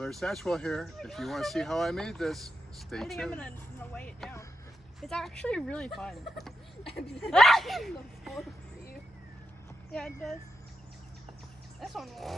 Blair Satchwell here. If you want to see how I made this, stay tuned. I think I'm gonna weigh it down. It's actually really fun. Yeah, it does. This one will.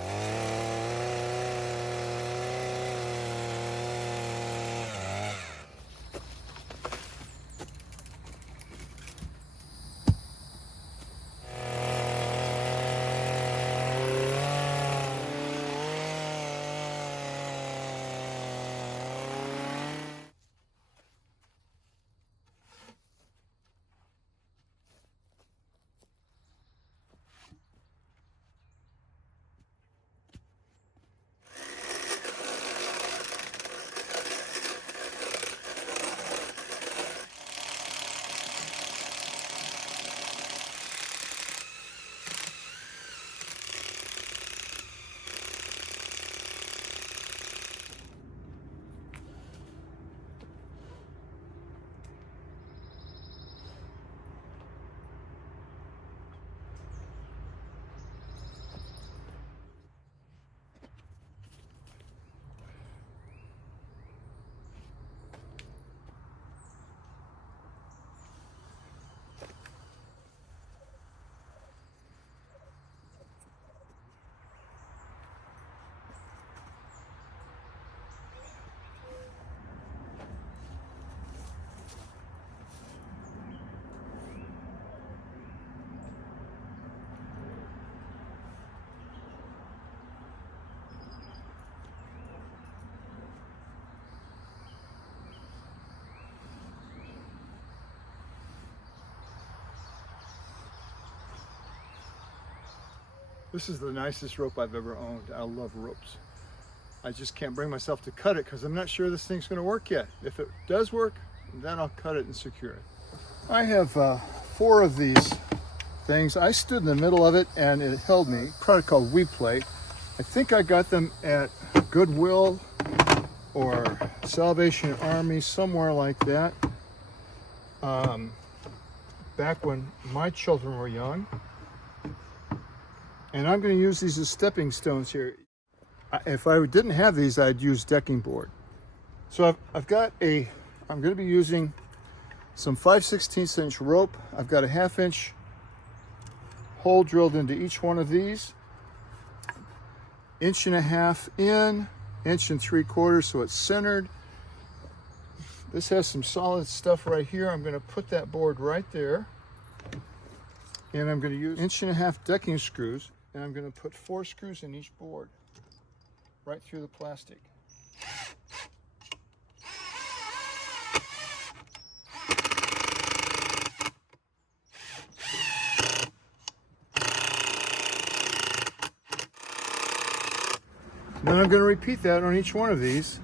This is the nicest rope I've ever owned. I love ropes. I just can't bring myself to cut it because I'm not sure this thing's going to work yet. If it does work, then I'll cut it and secure it. I have 4 of these things. I stood in the middle of it and it held me. Product called We Play. I think I got them at Goodwill or Salvation Army, somewhere like that. Back when my children were young. And I'm going to use these as stepping stones here. If I didn't have these, I'd use decking board. So I'm going to be using some 5/16 inch rope. I've got a 1/2 inch hole drilled into each one of these. 1.5 inches in, 1 3/4, so it's centered. This has some solid stuff right here. I'm going to put that board right there. And I'm going to use 1.5 inch decking screws. And I'm going to put 4 screws in each board, right through the plastic. Then I'm going to repeat that on each one of these.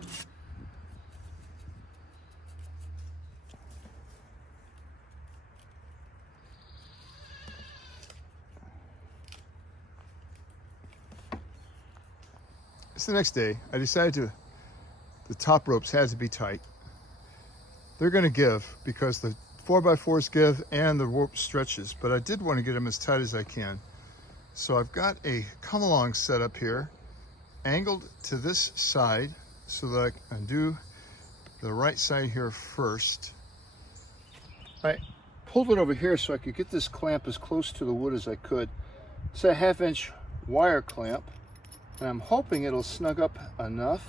It's the next day. I decided the top ropes had to be tight. They're going to give because the 4x4s give and the rope stretches, but I did want to get them as tight as I can. So I've got a come along set up here, angled to this side so that I can do the right side here first. I pulled it over here so I could get this clamp as close to the wood as I could. It's a 1/2 inch wire clamp. And I'm hoping it'll snug up enough.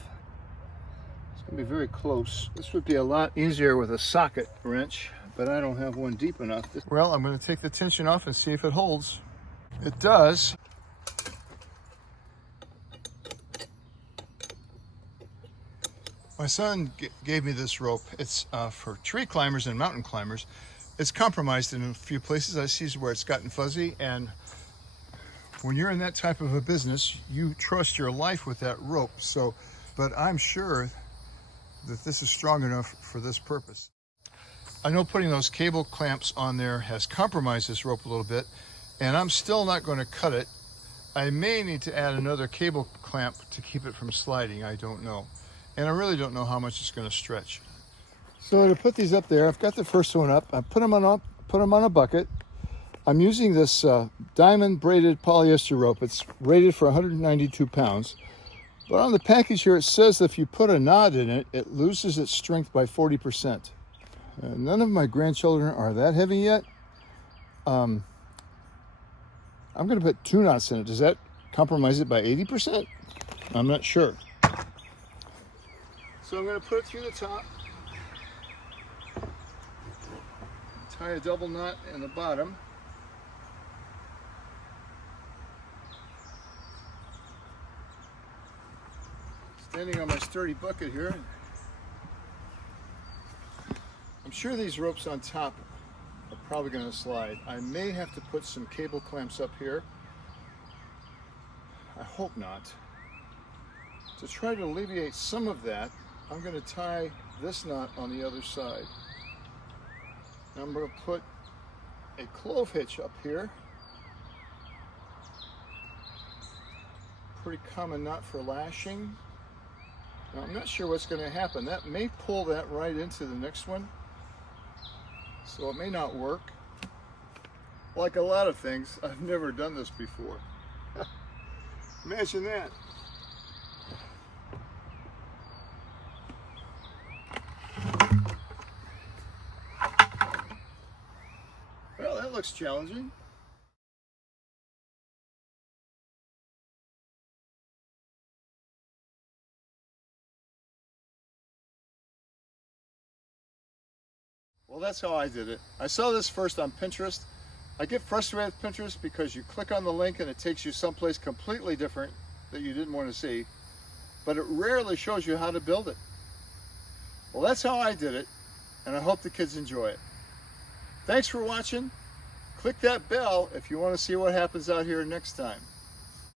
It's going to be very close. This would be a lot easier with a socket wrench, but I don't have one deep enough. Well, I'm going to take the tension off and see if it holds. It does. My son gave me this rope. It's for tree climbers and mountain climbers. It's compromised in a few places. I see where it's gotten fuzzy, and when you're in that type of a business, you trust your life with that rope. So, but I'm sure that this is strong enough for this purpose. I know putting those cable clamps on there has compromised this rope a little bit, and I'm still not going to cut it. I may need to add another cable clamp to keep it from sliding. I don't know. And I really don't know how much it's going to stretch. So to put these up there, I've got the first one up. I put them on a bucket. I'm using this diamond braided polyester rope. It's rated for 192 pounds. But on the package here, it says if you put a knot in it, it loses its strength by 40%. None of my grandchildren are that heavy yet. I'm going to put 2 knots in it. Does that compromise it by 80%? I'm not sure. So I'm going to put it through the top. Tie a double knot in the bottom. Standing on my sturdy bucket here. I'm sure these ropes on top are probably going to slide. I may have to put some cable clamps up here. I hope not. To try to alleviate some of that, I'm going to tie this knot on the other side. And I'm going to put a clove hitch up here. Pretty common knot for lashing. Now, I'm not sure what's going to happen. That may pull that right into the next one, so it may not work. Like a lot of things, I've never done this before. Imagine that. Well, that looks challenging. Well, that's how I did it. I saw this first on Pinterest. I get frustrated with Pinterest because you click on the link and it takes you someplace completely different that you didn't want to see, but it rarely shows you how to build it. Well, that's how I did it, and I hope the kids enjoy it. Thanks for watching. Click that bell if you want to see what happens out here next time.